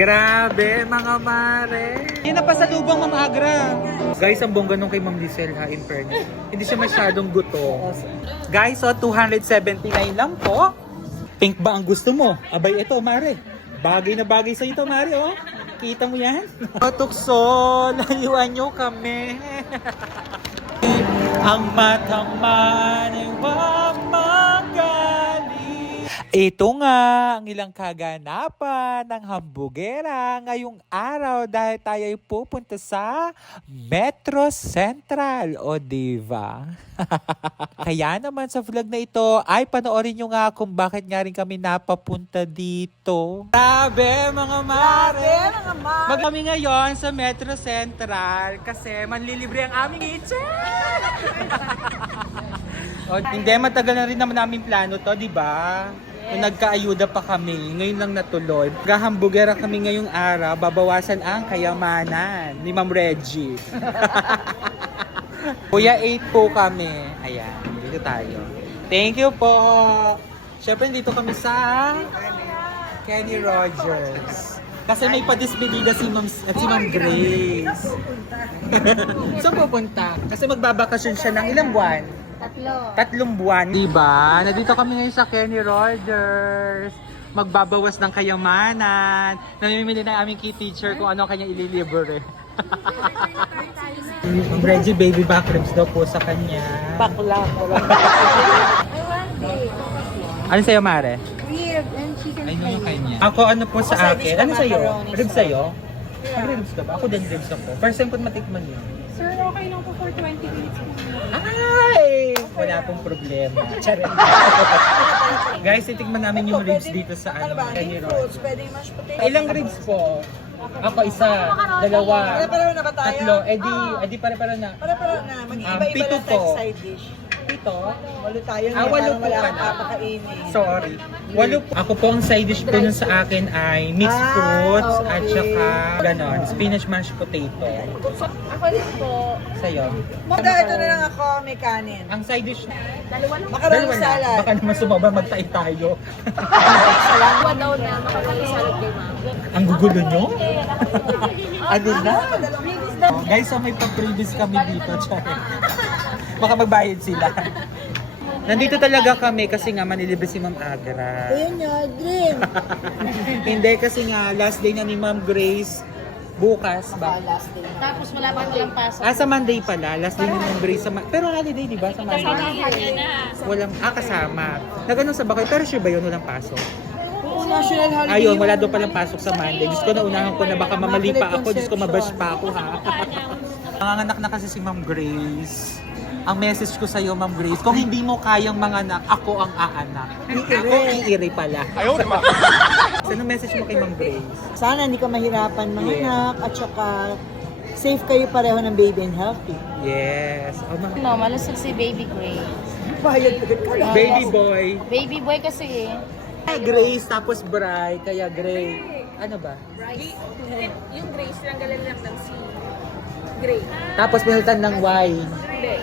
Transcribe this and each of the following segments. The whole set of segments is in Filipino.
Grabe, mga mare. Yan na pasalubong, Ma'am Agra. Guys, ang bongga nung kay Ma'am Lizelle ha, in fairness. Hindi siya masyadong guto. Guys, 279 lang po. Pink ba ang gusto mo? Abay, ito, mare. Bagay na bagay sa ito, mare, oh. Kita mo yan? Tukso, layuan nyo kami. Ang matang maniwag magaling. Ito nga ang ilang kaganapan ng hambugera ngayong araw dahil tayo ay pupunta sa Metro Central, o diba? Kaya naman sa vlog na ito ay panoorin nyo nga kung bakit nga rin kami napapunta dito. Grabe mga mare! Kami ngayon sa Metro Central kasi manlilibre ang aming kitchen! Hindi, matagal na rin naman namin plano to, di ba? Nung nagkaayuda pa kami, ngayon lang natuloy. Gahambugera kami ngayong araw, babawasan ang kayamanan ni Ma'am Reggie. Kuya 8 po kami. Ayan, dito tayo. Thank you po. Siyempre, dito kami sa Kenny Rogers. Kasi may padispedida si Ma'am Grace. Saan pupunta? Kasi magbabakasyon siya ng ilang buwan? 3 buwan. Diba? Nandito kami ngayon sa Kenny Rogers. Magbabawas ng kayamanan. Namimili ng aming key teacher kung ano kanya ililibre. Ma'am Reggie, baby back ribs daw po sa kanya. Bakla. Ano sa'yo, Mare? Rib and chicken Ay, yung fries. kanya. Ako, ano po sa akin? Ano sa'yo? Ribs sa'yo? Ribs ka ba? Ako din ribs ako. First time ko matikman yun. Sir, okay lang po for 20 minutes po. Ay! Wala pong problema. Guys, titikman namin yung ribs dito sa Kenny Rogers. Pwedeng mashed potato. Ilang ribs po? Ako isa, dalawa, Pare-pareho na ba tayo? tatlo. Edi pare-pare na. Pare-pareho na. Mag-iiba-iba pito lang tayo po. sa side dish. Pito? Walo tayo. Walo po Wala ka kang na. papakainin. Sorry. Walo po. Ako po ang side dish po nun sa akin ay mixed fruits at saka ganon, spinach mashed potato. Ako din po. Sa'yo? Ito na lang ako, may kanin. Ang side dish, Macaroni dalawa na. salad. Baka naman sumaba, magtayo tayo. Dalawa daw na makapag-salad kay ma'am. Ang gugulo nyo? Ano na? Guys, so may pag-previous kami dito. Baka magbayad sila. Nandito talaga kami kasi nga manilibre si Ma'am Agra. Ayun nga, green. Hindi kasi nga last day na ni Ma'am Grace bukas ba? Last day. Tapos wala pa walang pasok. Sa Monday pala. Last day ni Ma'am Grace. Pero holiday, di ba? Sa Monday. Walang, kasama. Nagano'n sa bakay. Pero sure ba yun? Walang pasok? Oo, national holiday. Ayun, wala doon palang pasok sa Monday. Diyos ko, naunahan ko na baka mamali pa ako. Diyos ko, mabash pa ako ha. Nanganganak na kasi si Ma'am Grace. Ang message ko sa iyo, Ma'am Grace, kung hindi mo kayang manganak, ako ang aanak. Ako iiri pala. Ayaw naman. So, anong message mo kay Ma'am Grace? Sana hindi ka mahirapan manganak at saka safe kayo pareho ng baby and healthy. Yes. Oh, No, malusog si Baby Gray. Bayad agad ka lang. Baby boy. Baby boy kasi eh. Grace, tapos Bri, kaya Gray. Ano ba? Yung Gray, sinanggalan lang ng C. Gray. Tapos pinalitan ng Y. E.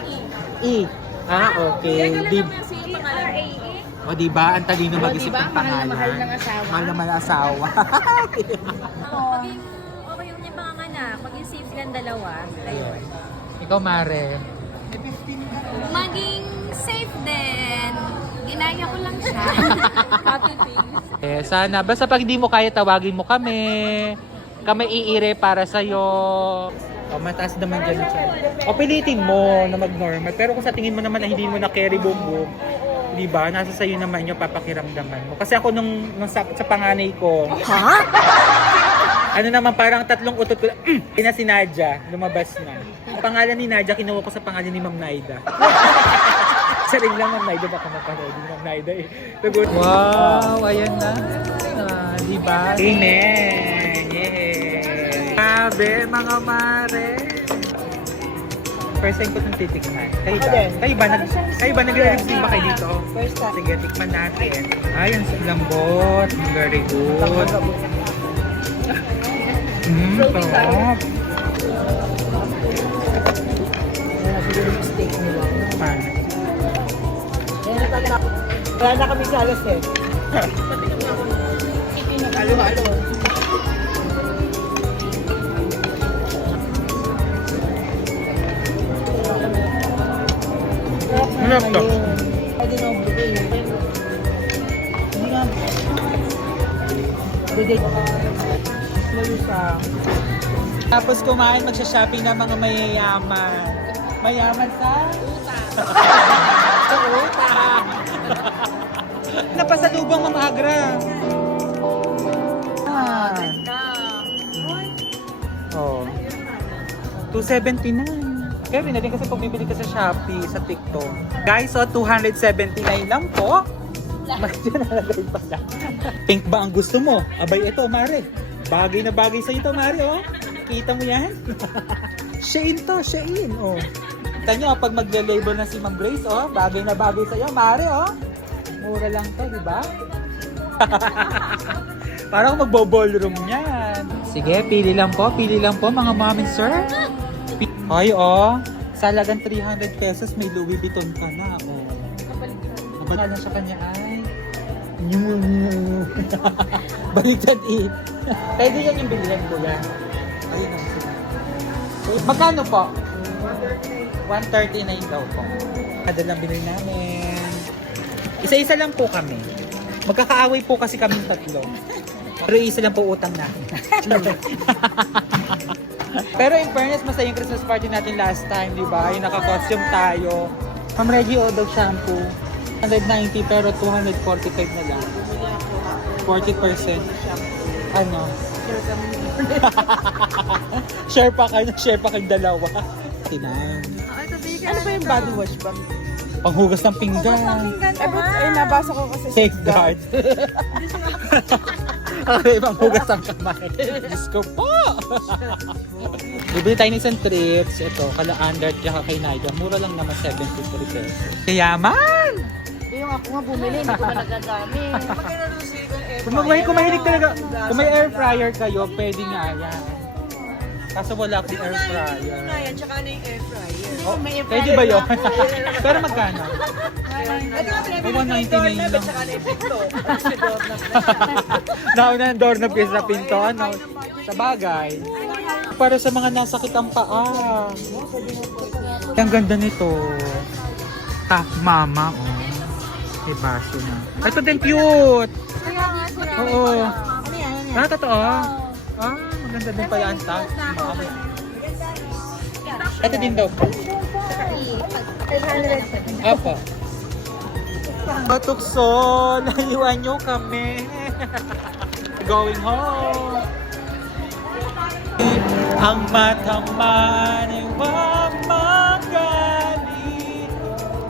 E. Okay. Si pangalan. O, diba? Ang talino mag-isip diba? ng pangalan. Mahal na mahal ng asawa. Mahal na mahal ng asawa. Maging okay yung niya panganak, maging safe silang dalawa. Ayun. Ikaw, Mare. Maging safe din. Ginaya ko lang siya. Happy face. Sana. Basta pag hindi mo kaya, tawagin mo kami. Kami iire para sa'yo. O, mataas naman dyan siya. O, pilitin mo na mag-normal. Pero kung sa tingin mo naman na hindi mo na carry bumbong, di ba? Nasa sa'yo naman yung papakiramdaman mo. Kasi ako nung sa panganay ko, ano naman, parang 3 utot ko, na si Nadia, lumabas na. Ang pangalan ni Nadia, kinuha ko sa pangalan ni Ma'am Naida. Saring lang, Ma'am Naida, baka mapanood ni Ma'am Naida eh. Wow, ayan na. Di ba? Amen. Yeah. Grabe, mga mare. First time ko itong titikman. Kayo ba? Kayo ba? Nag-review din ba kayo dito? First time. Sige, tikman natin. Ay, ang lambot. Very good. Sarap. Siguro yung steak nila. Paano? Wala na kami sa alas eh. Halo-halo. Ano to? Pwede na obligay. Hindi nga. Bigay ko. Tapos kumain, magsha-shopping ng mga mayayaman. Mayaman sa? Sa utang. Napasalubong Ma'am Agra. Oh. 279. Kaya rin na din kasi pag bibili ka sa Shopee, sa TikTok. Guys, so 279 lang po. Medyo nalagay pala. Pink ba ang gusto mo? Abay, ito, Mare. Bagay na bagay sa ito, Mare, oh. Kita mo yan? Shein to, Shein, oh. Kita nyo, pag magle-label na si Ma'am Grace, oh, bagay na bagay sa iyo, Mare, oh. Mura lang to, di ba? Parang magbo-ballroom yan. Sige, pili lang po, mga mom and sir. Hoy, oh. Sa halagang 300 pesos, may Louis Vuitton ka na, oh. Nabala na sa kanya, ay. Baliktad eh. Pwede yan yung bilhin ko yan. Ayun ang sila. Magkano po? 139 daw po. Kada lang binili namin. Isa-isa lang po kami. Magkakaaway po kasi kami tatlo. Pero isa lang po utang natin. Pero in fairness, masaya yung Christmas party natin last time, di ba? Yung naka-costume tayo. Ma'am Reggie Odog shampoo. 190 pero 245 na lang. 40%. Ano? Share pa kayo dalawa. Tinan. Ano ba yung body wash ba? Panghugas ng pinggan. Ay, nabasa ko kasi. Safeguard. Okay, panghugas ng kamay. Diyos ko po! Bibili tayo ng isang trips. Ito, kala under at kay Naida. Mura lang naman 73 pesos. Kayaman! Yung ako nga bumili, hindi ko na nagagamit. Kung mahilig talaga, kung may air fryer kayo, pwede nga yan. Kaso wala akong air fryer. Tsaka na yung air fryer. Oh, pwede ba yun? Pero magkano? 199 lang. Nauna ang doorknob kaysa sa pinto. Ano? Sa bagay. Para sa mga nasakit ang paa. Ang ganda nito. Mama. Oh. May baso na. Ito din cute. Oo. Totoo. Maganda din pala ang tag. Ito din daw po. Apa. Patukso, naiwan nyo kami. Going home. Ang mataman ay wamagali.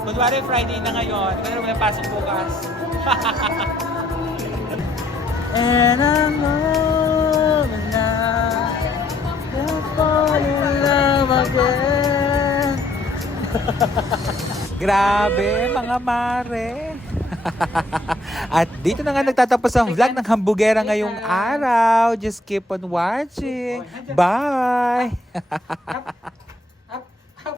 Kunwari Friday na ngayon, pero may pasok bukas. And I know now you'll fall in love again. Grabe, mga mare. At dito na nga nagtatapos ang vlog ng Hambugera ngayong araw. Just keep on watching. Bye!